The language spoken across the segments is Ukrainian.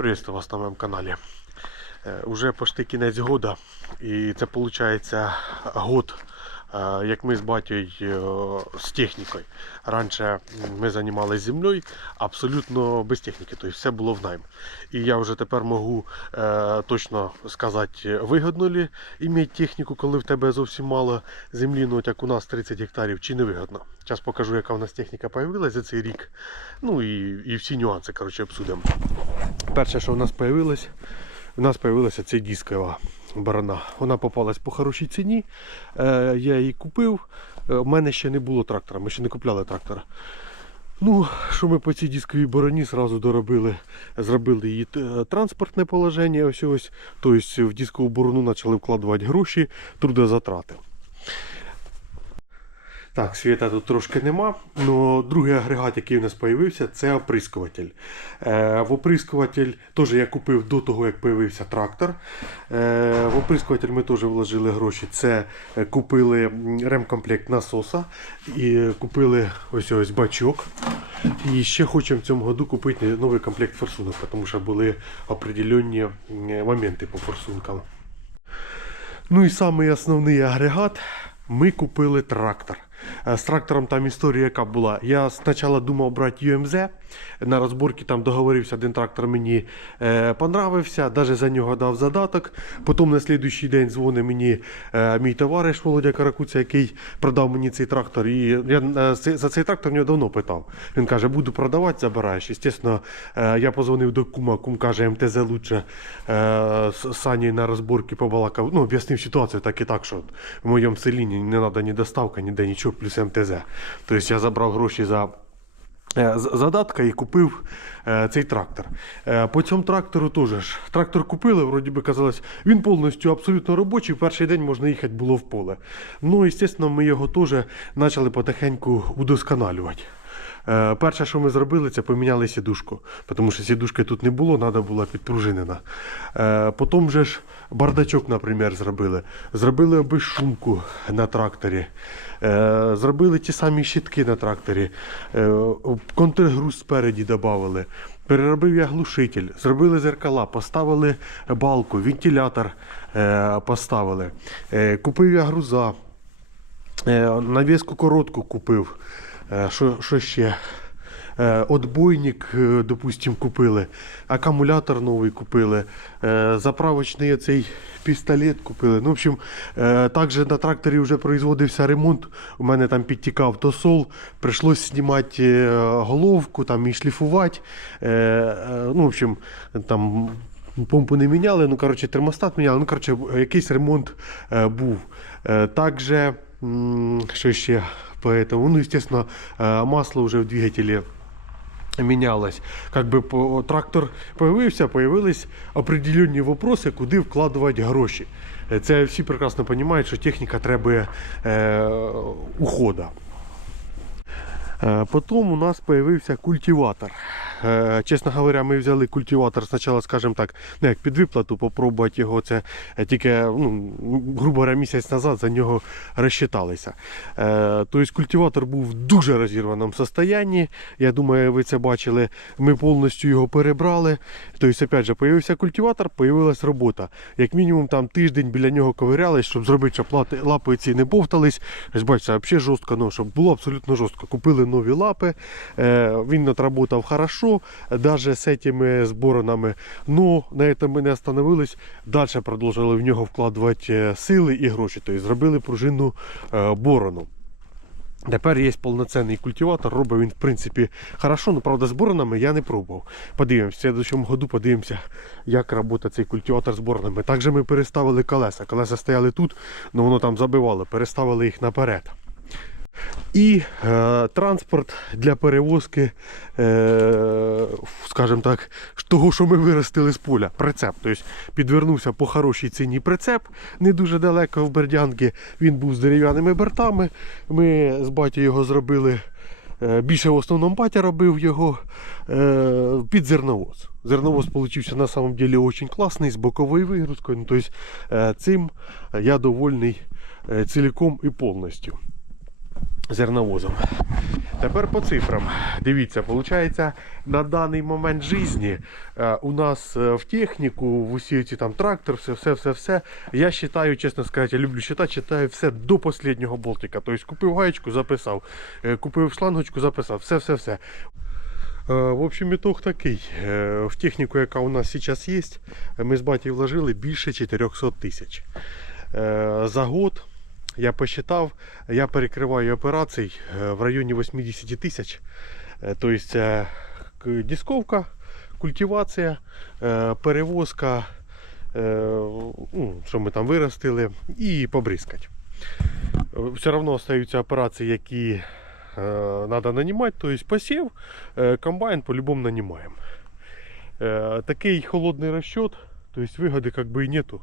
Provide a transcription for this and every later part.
Приветствую вас на моєму каналі. Е, Уже почти кінець года, і це виходить год, як ми з батькою е, з технікою. Раніше ми займалися землею абсолютно без техніки, тобто все було в найм. І я вже тепер можу е, точно сказати, вигодно ли іметь техніку, коли в тебе зовсім мало землі, ну як у нас 30 гектарів, чи не вигодно. Зараз покажу, яка у нас техніка з'явилася за цей рік. Ну і, і всі нюанси коротше, обсудимо. Перше, що у нас з'явилось, у нас з'явилася ця дискова барана. Вона попалась по хорошій ціні. Е, я її купив. Е, У мене ще не було трактора, ми ще не купляли трактора. Ну, що ми по цій дисковій бороні зразу доробили, зробили її е, транспортне положення. Ось ось. Тобто в дискову борону почали вкладувати гроші, трудозатрати. Так, світа тут трошки нема. Но другий агрегат, який у нас з'явився, це оприскуватель. Е, в оприскуватель теж я купив до того, як з'явився трактор. Е, в оприскуватель ми теж вложили гроші. Це е, купили ремкомплект насоса і купили ось ось бачок. І ще хочемо в цьому году купити новий комплект форсунок, тому що були определенні моменти по форсункам. Ну і самий основний агрегат. Ми купили трактор. Е, З трактором там історія яка була. Я спочатку думав брати UMZ. На розборці там договорився, один трактор мені е, понравився, навіть за нього дав задаток. Потім на слідуючий день дзвонить мені е, мій товариш Володя Каракуця, який продав мені цей трактор. І я е, за цей трактор в нього давно питав. Він каже, буду продавати, забираєш. Звісно, е, я позвонив до кума, кум каже, МТЗ лучше е, з Сані на розборці побалакав. Ну, об'яснив ситуацію так і так, що в моєму селі не треба ні доставка, ніде нічого, плюс МТЗ. Тобто я забрав гроші за. Е, Задатка і купив е, цей трактор. Е, по цьому трактору теж. Трактор купили, вроді би казалось, він повністю абсолютно робочий. Перший день можна їхати було в поле. Ну, звісно, ми його теж почали потихеньку удосконалювати. Е, перше, що ми зробили, це поміняли сідушку, тому що сідушки тут не було, треба була підпружинена. Е, потім же ж бардачок, наприклад, зробили. Зробили безшумку на тракторі. Е, зробили ті самі щитки на тракторі. Контргруз спереді додали. Переробив я глушитель, зробили зеркала, поставили балку, вентилятор поставили. Купив я груза. Навіску коротку купив. Е, Що, що ще? Е, Отбойник, е, допустим, купили, акумулятор новий купили, заправочний цей пістолет купили. Ну, в общем, також на тракторі вже производився ремонт. У мене там підтікав тосол, прийшлось знімати головку там, і шліфувати. Ну, в общем, там помпу не міняли, ну, коротше, термостат міняли. Ну, коротше, якийсь ремонт був. Також, що ще, поэтому, ну, естественно, е, масло вже в двигателі менялось. Как бы трактор появився, появились определенні вопроси, куди вкладувати гроші. Це всі прекрасно розуміють, що техніка треба е, уходу. Е, Потім у нас з'явився культиватор. Е, Чесно говоря, ми взяли культиватор спочатку, скажімо так, ну як під виплату, попробувати його. Це е, тільки, ну, грубо говоря, місяць назад за нього розчиталися. Е, Тобто культиватор був в дуже розірваному стані. Я думаю, ви це бачили. Ми повністю його перебрали. Тобто, опять же, появився культиватор, появилась робота. Як мінімум там тиждень біля нього ковирялись, щоб зробити, щоб лапи ці не бовтались. Бачите, взагалі жорстко, ну, щоб було абсолютно жорстко. Купили нові лапи, він отработав хорошо, навіть з цими зборонами. Ну, на цьому ми не остановились. Далі продовжили в нього вкладувати е, сили і гроші. Тобто зробили пружинну е, борону. Тепер є повноцінний культиватор, робить він в принципі хорошо, ну правда з боронами я не пробував. Подивимося, в следующому году подивимося, як працює цей культиватор з боронами. Також ми переставили колеса. Колеса стояли тут, але воно там забивало, переставили їх наперед. І е, транспорт для перевозки, е, скажімо так, того, що ми виростили з поля. Прицеп. Тобто підвернувся по хорошій ціні прицеп, не дуже далеко в Бердянки. Він був з дерев'яними бортами. Ми з батьком його зробили. е, Більше в основному батя робив його е, під зерновоз. Зерновоз получився на самом деле очень класний, з боковою вигрузкою. Ну, тобто, е, цим я довольний цілком і повністю. Зерновозом. Тепер по цифрам. Дивіться, виходить, на даний момент житті е, у нас е, в техніку, в усі ці там трактор, все, все, все, все. Я вважаю, чесно сказати, я люблю читати, читаю все до останнього болтика. Тобто купив гаєчку, записав, е, купив шлангочку, записав, все, все, все. Е, В общем, ітог такий. В техніку, яка у нас зараз є, ми з батьком вложили більше 400 тисяч. За год я посчитав, я перекриваю операцій е, в районі 80 тисяч. Тобто дисковка, культивація, перевозка, ну, що ми там виростили, і побризкать. Все одно остаються операції, які треба нанімати, тобто посів, комбайн по-любому нанімаємо. Такий холодний розчет, тобто вигоди как бы і нету.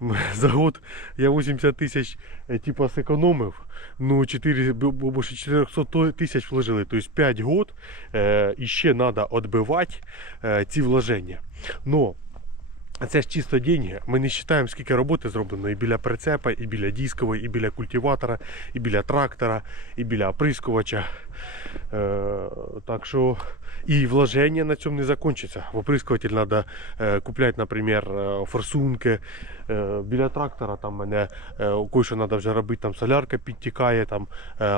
За год я 80 тисяч е, типа зекономив, ну 4, бо- бо більше 400 то- тисяч вложили. Тобто 5 год е, і ще треба відбивати е, ці вложення. Но це ж чисто деньги. Ми не вважаємо, скільки роботи зроблено і біля прицепа, і біля дискової, і біля культиватора, і біля трактора, і біля оприскувача. Е, так що і вложення на цьому не закінчиться. В оприскуватель треба е, купляти, наприклад, е, форсунки. Біля трактора там мене кое-що треба вже робити, там солярка підтікає, там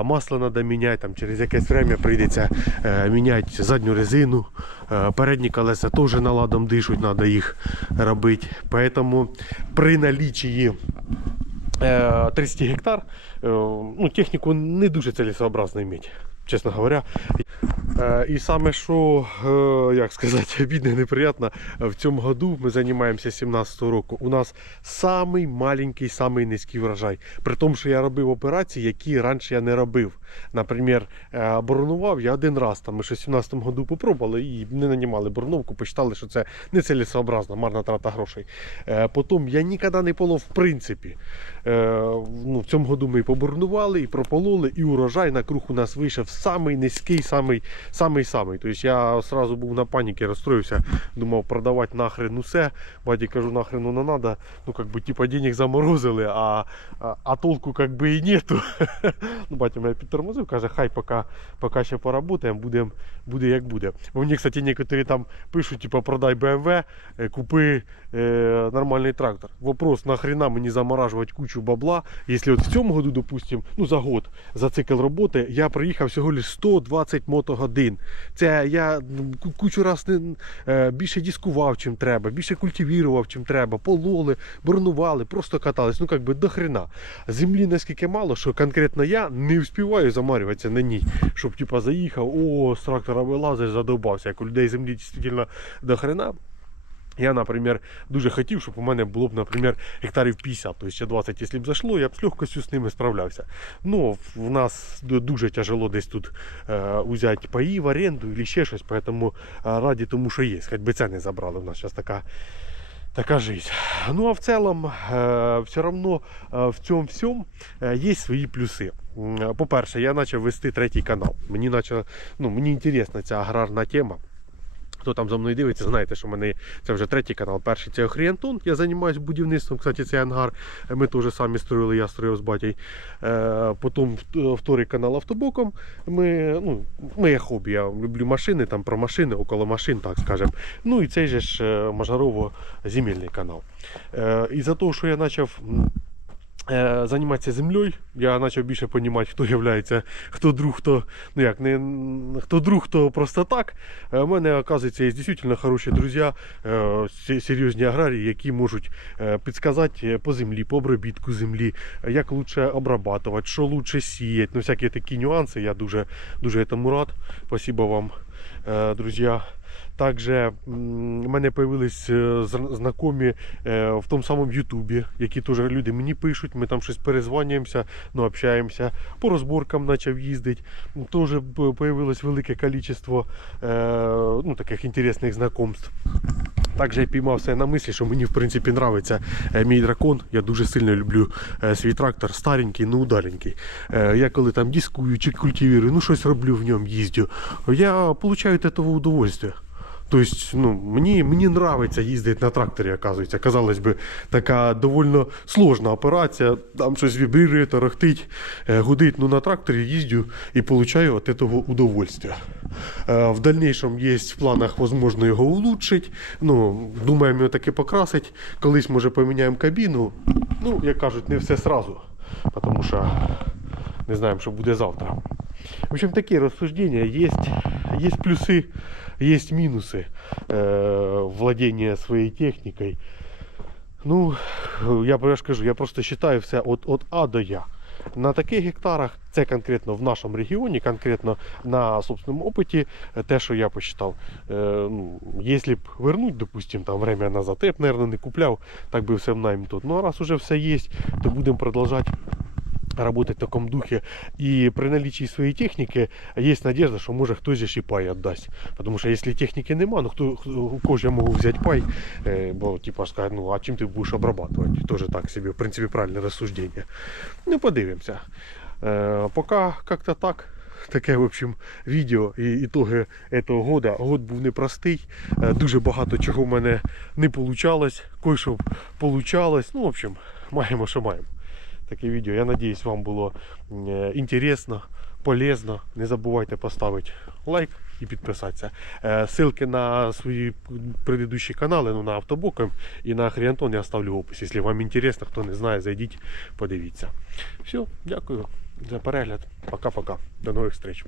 масло треба міняти, там через якесь время прийдеться міняти задню резину. Передні колеса теж наладом дишуть, треба їх робити. Поэтому при налічії е, 30 гектар ну, техніку не дуже цілесообразно мати, чесно говоря. Е, І саме що, е, як сказати, обідне, неприємно, в цьому году ми займаємося 17 року. У нас самий маленький, самий низький врожай. При тому, що я робив операції, які раніше я не робив. Наприклад, е, боронував я один раз, там ми ще в 17 году попробували і не нанімали бороновку, посчитали, що це не цілесообразно, марна трата грошей. Потім я ніколи не полов в принципі. Е, ну, в цьому году ми і поборнували, і пропололи, і урожай на круг у нас вийшов самий низький, самий, самий самий. Тобто я одразу був на паніки, розстроївся, думав продавати нахрен усе. Баті кажу, нахрен не треба. Ну, как типа, денег заморозили, а, а, а толку как і нету. ну, батя мене підтормозив, каже, хай поки, поки ще поработаємо, будем, буде як буде. Бо мені, кстати, некоторі там пишуть, типа, продай BMW, е, купи е, нормальний трактор. Вопрос, нахрена мені заморажувати кучу бабла, якщо от в цьому году, допустим, ну за год, за цикл роботи, я проїхав всього лише 120 мотогодин. Це я кучу раз не, е, більше дискував, чим треба, більше культивірував, чим треба, пололи, бронували, просто катались. Ну, як би до хрена. Землі наскільки мало, що конкретно я не встигаю замарюватися на ній, щоб типа заїхав, о, з трактора вилазиш, задовбався. Як у людей землі дійсно до хрена. Я, наприклад, дуже хотів, щоб у мене було б, наприклад, гектарів 50, тобто ще 20, якщо б зайшло, я б з легкостю з ними справлявся. Ну, в нас дуже тяжело десь тут е, взяти паї в оренду або ще щось, тому е, раді тому, що є. Хоч би це не забрали. У нас зараз така, така жизнь. Ну, а в цілому, е, все одно е, в цьому всьому є свої плюси. По-перше, я почав вести третій канал. Мені, наче, ну, мені інтересна ця аграрна тема. Хто там за мною дивиться, знаєте, що в мене це вже третій канал. Перший це Охріантон. Я займаюся будівництвом. Кстати, цей ангар ми теж самі строїли, я строїв з батьком. Е, потім вторий канал автобоком. Ми, ну, моє хобі. Я люблю машини, там про машини, около машин, так скажемо. Ну і цей же ж е, мажарово земельний канал. Е, і за того, що я почав. Е, Займатися землею, я почав більше розуміти, хто є, хто друг, хто ну як не хто друг, хто просто так. Е, У мене, оказується, є дійсно хороші друзі, е, серйозні аграрії, які можуть е, підказати е, по землі, по обробітку землі, е, як краще обрабатувати, що краще сіяти. Ну, всякі такі нюанси. Я дуже, дуже цьому рад. Спасибо вам, е, Также у мене появились знайомі е, в тому самому Ютубі, які теж люди мені пишуть, ми там щось перезванюємося, ну, общаємося, по розборкам почав їздити. Теж появилось велике кількість е, ну, таких інтересних знайомств. Також я піймався на мислі, що мені в принципі подобається мій дракон. Я дуже сильно люблю е, свій трактор, старенький, но удаленький. Е, Я коли там дискую чи культивірую, ну щось роблю в ньому, їздю, я отримую від цього удовольствие. Тобто, ну, мені, мені нравиться їздити на тракторі, оказується. Казалось би, така довольно сложна операція. Там щось вібрирує, тарахтить, е, гудить. Ну, на тракторі їздю і получаю от этого удовольствия. Е, В дальнейшем є в планах, возможно, його улучшить. Ну, думаємо його таки покрасить. Колись, може, поміняємо кабіну. Ну, як кажуть, не все сразу. Тому що не знаємо, що буде завтра. В общем, такі розсуждения. Есть, есть плюсы, есть минусы э, владения своей техникой. Ну, я я ж кажу, я просто считаю все от, от А до Я. На таких гектарах, це конкретно в нашому регіоні, конкретно на собственному опиті, е, те, що я посчитав. Е, ну, якщо б вернуть, допустим, там время назад, я б, наверное, не купляв, так би все в найм тут. Ну а раз уже все є, то будемо продовжувати работать в таком духе. И при наличии своей техники есть надежда, что може хтось же ще пай отдасть. Потому что если техники нема, ну хто, хто- у кого ж я можу взяти пай, э, бо типа сказати, ну а чим ти будеш обрабатывать? Тоже так себе, в принципе, правильне розсуждення. Ну, подивимося. Э, пока как-то так. Таке, в общем, відео і ітоги цього года. Год був непростий. Е, Дуже багато чого в мене не вийшло. Кое-що вийшло. Ну, в общем, маємо, що маємо таке відео. Я надіюсь, вам було е, інтересно, полезно. Не забувайте поставити лайк і підписатися. Е, Ссылки на свої предыдущі канали, ну на автобоком і на Хріантон я оставлю в описі. Якщо вам інтересно, хто не знає, зайдіть, подивіться. Все, дякую за перегляд. Пока-пока. До нових зустріч.